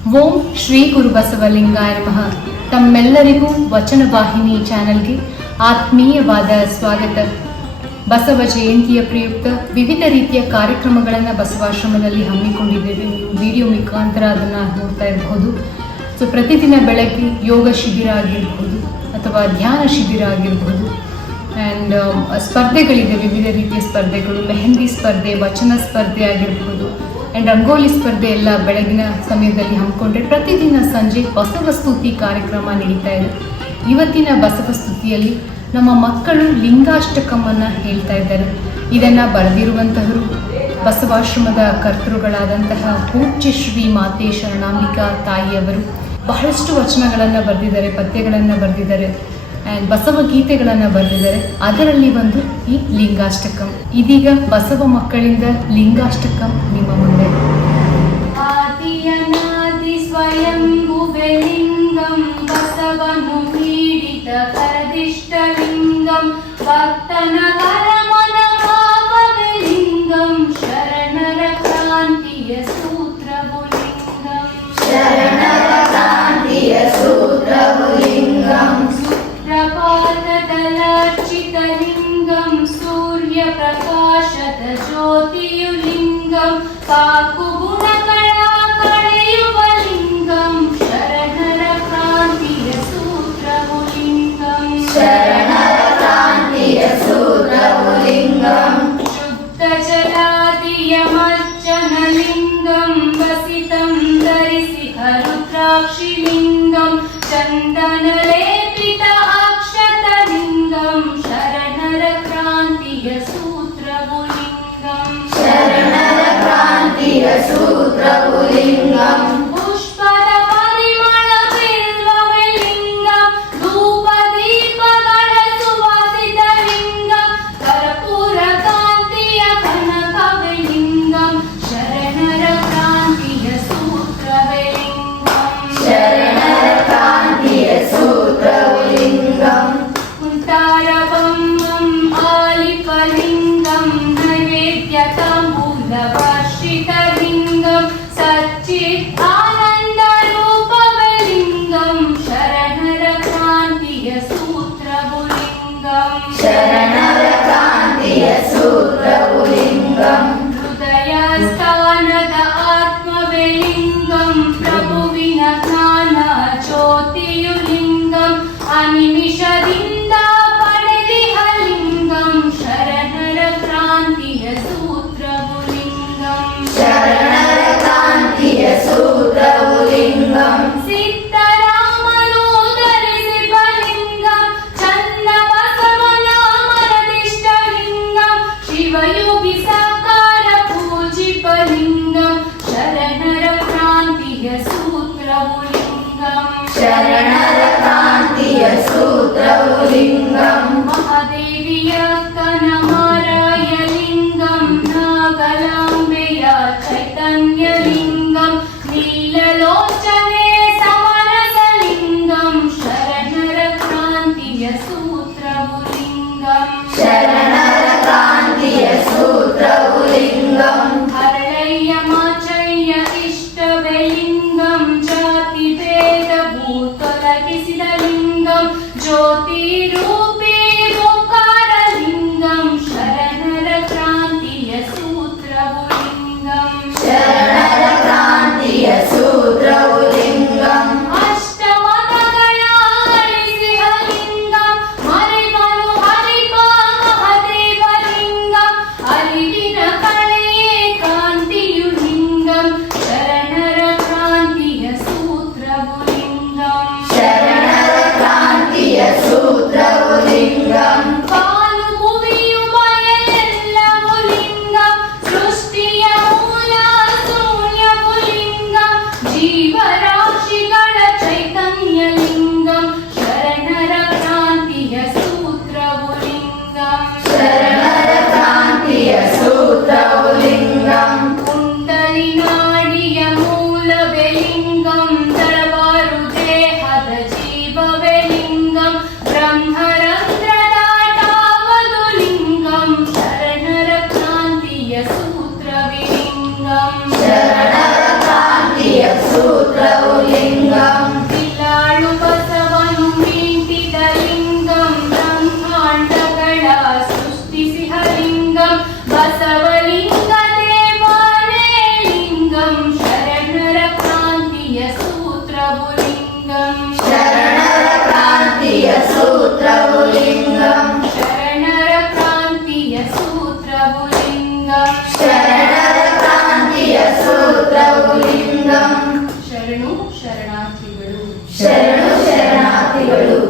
ಓಂ ಶ್ರೀ ಗುರು ಬಸವಲಿಂಗಾಯ ನಮಃ. ತಮ್ಮೆಲ್ಲರಿಗೂ ವಚನ ವಾಹಿನಿ ಚಾನೆಲ್ಗೆ ಆತ್ಮೀಯವಾದ ಸ್ವಾಗತ. ಬಸವ ಜಯಂತಿಯ ಪ್ರಯುಕ್ತ ವಿವಿಧ ರೀತಿಯ ಕಾರ್ಯಕ್ರಮಗಳನ್ನು ಬಸವಾಶ್ರಮದಲ್ಲಿ ಹಮ್ಮಿಕೊಂಡಿದ್ದೇವೆ. ನೀವು ವಿಡಿಯೋ ಮುಖಾಂತರ ಅದನ್ನು ನೋಡ್ತಾ ಇರಬಹುದು. ಪ್ರತಿದಿನ ಬೆಳಗ್ಗೆ ಯೋಗ ಶಿಬಿರ ಆಗಿರ್ಬೋದು ಅಥವಾ ಧ್ಯಾನ ಶಿಬಿರ ಆಗಿರ್ಬೋದು. ಆ್ಯಂಡ್ ಸ್ಪರ್ಧೆಗಳಿದೆ, ವಿವಿಧ ರೀತಿಯ ಸ್ಪರ್ಧೆಗಳು, ಮೆಹಂದಿ ಸ್ಪರ್ಧೆ, ವಚನ ಸ್ಪರ್ಧೆ ಆಗಿರ್ಬೋದು, ಆ್ಯಂಡ್ ರಂಗೋಲಿ ಸ್ಪರ್ಧೆ ಎಲ್ಲ ಬೆಳಗಿನ ಸಮಯದಲ್ಲಿ ಹಮ್ಮಿಕೊಂಡ್ರೆ ಪ್ರತಿದಿನ ಸಂಜೆ ಬಸವಸ್ತುತಿ ಕಾರ್ಯಕ್ರಮ ನಡೀತಾ ಇದೆ. ಇವತ್ತಿನ ಬಸವಸ್ತುತಿಯಲ್ಲಿ ನಮ್ಮ ಮಕ್ಕಳು ಲಿಂಗಾಷ್ಟಕಮನ್ನು ಹೇಳ್ತಾ ಇದ್ದಾರೆ. ಇದನ್ನು ಬರೆದಿರುವಂತಹವರು ಬಸವಾಶ್ರಮದ ಕರ್ತೃಗಳಾದಂತಹ ಪೂಜ್ಯ ಶ್ರೀ ಮಾತೆ ಶರಣಾಂಬಿಕಾ ತಾಯಿಯವರು. ಬಹಳಷ್ಟು ವಚನಗಳನ್ನು ಬರೆದಿದ್ದಾರೆ, ಪದ್ಯಗಳನ್ನು ಬರೆದಿದ್ದಾರೆ, ಆ್ಯಂಡ್ ಬಸವ ಗೀತೆಗಳನ್ನು ಬರೆದಿದ್ದಾರೆ. ಅದರಲ್ಲಿ ಒಂದು ಈ ಲಿಂಗಾಷ್ಟಕಂ. ಇದೀಗ ಬಸವ ಮಕ್ಕಳಿಂದ ಲಿಂಗಾಷ್ಟಕಂ ನಿಮ್ಮ ಮುಂದೆ. ಆದಿಯನಾದಿ ಸ್ವಯಂಭುವೆ ಲಿಂಗಂ ಬಸವನು ನೀಡಿದ ಕರದಿಷ್ಟ ಲಿಂಗಂ ಭಕ್ತನ ಕರಮನ ಭಾವವೇ ಲಿಂಗಂ ಶರಣರ ಕ್ರಾಂತಿಯ ಸೂತ್ರವು ಲಿಂಗಂ ಶರಣರ ಕ್ರಾಂತಿಯ ಸೂತ್ರವು ಲಿಂಗಂ ಪ್ರಪಾತದಲರ್ಚಿತಲಿಂಗಂ ಸೂರ್ಯ ಪ್ರಕಾಶದ ಜ್ಯೋತಿಯು ಲಿಂಗಂ ಕಾಕು ಗುಣಗಳ ಕಳೆಯುವ ಲಿಂಗಂ ಶರಣರ ಕ್ರಾಂತಿಯ ಸೂತ್ರವು ಲಿಂಗಂ ಶರಣರ ಕ್ರಾಂತಿಯ ಸೂತ್ರವು ಲಿಂಗಂ ಶುದ್ಧ ಜಲಾದಿಯ ಮಜ್ಜನ ಲಿಂಗಂ ವಸಿತಂ ಧರಿಸಿ ರುದ್ರಾಕ್ಷಿ ಲಿಂಗಂ ಚಂದನ ಲೇಪಿತ ಶರಣರ ಕ್ರಾಂತಿಯ ಸೂತ್ರವು ಲಿಂಗಂ ಶರಣರ ಕ್ರಾಂತಿಯ ಸೂತ್ರವು ಲಿಂಗಂ ಪುಷ್ಪದ ಪರಿಮಳ ಬಿಲ್ವವೇ ಲಿಂಗಂ ಧೂಪ ದೀಪಗಳ ಸುವಾಸಿತ ಲಿಂಗಂ ಕರ್ಪೂರ ಕಾಂತಿಯ ಕನಕವೇ ಲಿಂಗಂ ಶರಣರ ಕ್ರಾಂತಿಯ ಸೂತ್ರವೇ ಲಿಂಗಂ ಶರಣರ ಕ್ರಾಂತಿಯ ಸೂತ್ರವು ಲಿಂಗಂ ಆಲಿಫಲಿಂಗಂ ನೈವೇದ್ಯ ತಾಂಬೂಲವರ್ಷಿತಲಿಂಗಂ ಸಚ್ಚಿತ್ ಆನಂದ ರೂಪವೇ ಲಿಂಗಂ ಶರಣರ ಕ್ರಾಂತಿಯ ಸೂತ್ರವು ಲಿಂಗಂ ಶರಣರ ಕ್ರಾಂತಿಯ ಸೂತ್ರವು ಲಿಂಗಂ ಹೃದಯ ಸ್ಥಾನದ ಆತ್ಮವೇ ಲಿಂಗಂ ಪ್ರಭುವಿನ ಜ್ಞಾನ ಜ್ಯೋತಿಯು ಲಿಂಗಂ ಅನಿಮಿಷದಿಂದ ಶರಣರ ಕ್ರಾಂತಿಯ ಸೂತ್ರವು ಲಿಂಗಂ ಸಿದ್ದರಾಮನು ಧರಿಸಿದ ಲಿಂಗಂ ಚನ್ನ ಬಸವನ ಮರದಿಷ್ಟ ಲಿಂಗಂ ಶಿವಯೋಗಿ ಸಾಕಾರ ಪೂಜಿಪ ಲಿಂಗಂ ಶರಣರ ಕ್ರಾಂತಿಯ ಸೂತ್ರವು ಲಿಂಗಂ ಶರಣರ ಕ್ರಾಂತಿಯ ಸೂತ್ರವು ಲಿಂಗಂ ಮಹಾದೇವಿಯ ಕನಮಾರಾಯ ಲಿಂಗಂ ನಾಗಲಾಂಬೆಯ ಚೈತನ್ಯ ಲಿಂಗಂ ನೀಲಲೋಚನೆ ಸಮರಸ ಲಿಂಗಂ ಶರಣರ ಕ್ರಾಂತಿಯ ಸೂತ್ರವು ಲಿಂಗಂ ಶರಣರ ಕ್ರಾಂತಿಯ ಸೂತ್ರವು ಲಿಂಗಂ ಹರಳಯ್ಯ ಮಾಚಯ್ಯ ಇಷ್ಟವೇ ಲಿಂಗಂ ಜಾತಿ ಭೇದ ಭೂತೊಲಗಿಸಿದ ಲಿಂಗಂ ಜ್ಯೋತಿ ರೂಪಿ ಓಂಕಾರ ಲಿಂಗಂ ಶರಣರ ಕ್ರಾಂತಿಯ ಸೂತ್ರವು ಲಿಂಗಂ ಶರಣರ ಕ್ರಾಂತಿಯ ಸೂತ್ರವು ಲಿಂಗಂ ಅಷ್ಟಮತಗಳ ಅಳಿಸಿಹ ಲಿಂಗಂ ಮರೆವನು ಹರಿಪ ಮಹದೇವ ಲಿಂಗಂ ಅರಿವಿನ ಕಳೆಯೇ ಕಾಂತಿಯು ಲಿಂಗಂ ಶರಣರ ಕ್ರಾಂತಿಯ ಸೂತ್ರವು ಲಿಂಗಂ ಶರಣರ ಕ್ರಾಂತಿಯ ಸೂತ್ರವು ಲಿಂಗಂ ಪಾಲು ಭುವಿಯು ಬಯಲೆಲ್ಲವೂ ಲಿಂಗಂ ಸೃಷ್ಟಿಯ ಮೂಲ ಶೂನ್ಯವು ಲಿಂಗಂ ಜೀವರಾಶಿಗಳ ಚೈತನ್ಯ ಲಿಂಗಂ ಶರಣರ ಕ್ರಾಂತಿಯ ಸೂತ್ರವು ಲಿಂಗಂ ಶರಣರ ಕ್ರಾಂತಿಯ ಸೂತ್ರವು ಲಿಂಗಂ ಕುಂಡಲಿ ನಾಡಿಯ ಮೂಲವೇ ಲಿಂಗಂ ತಳವಾರು ದೇಹದ ಜೀವವೇ ಲಿಂಗಂ ಬ್ರಹ್ಮರಂಧ್ರದಾಟವದು ಲಿಂಗಂ ಶರಣರ ಕ್ರಾಂತಿಯ ಸೂತ್ರವೇ ಲಿಂಗಂ ಶರಣರ ಕ್ರಾಂತಿಯ ಸೂತ್ರ ಶರಣು ಶರಣಾರ್ಥಿಗಳು.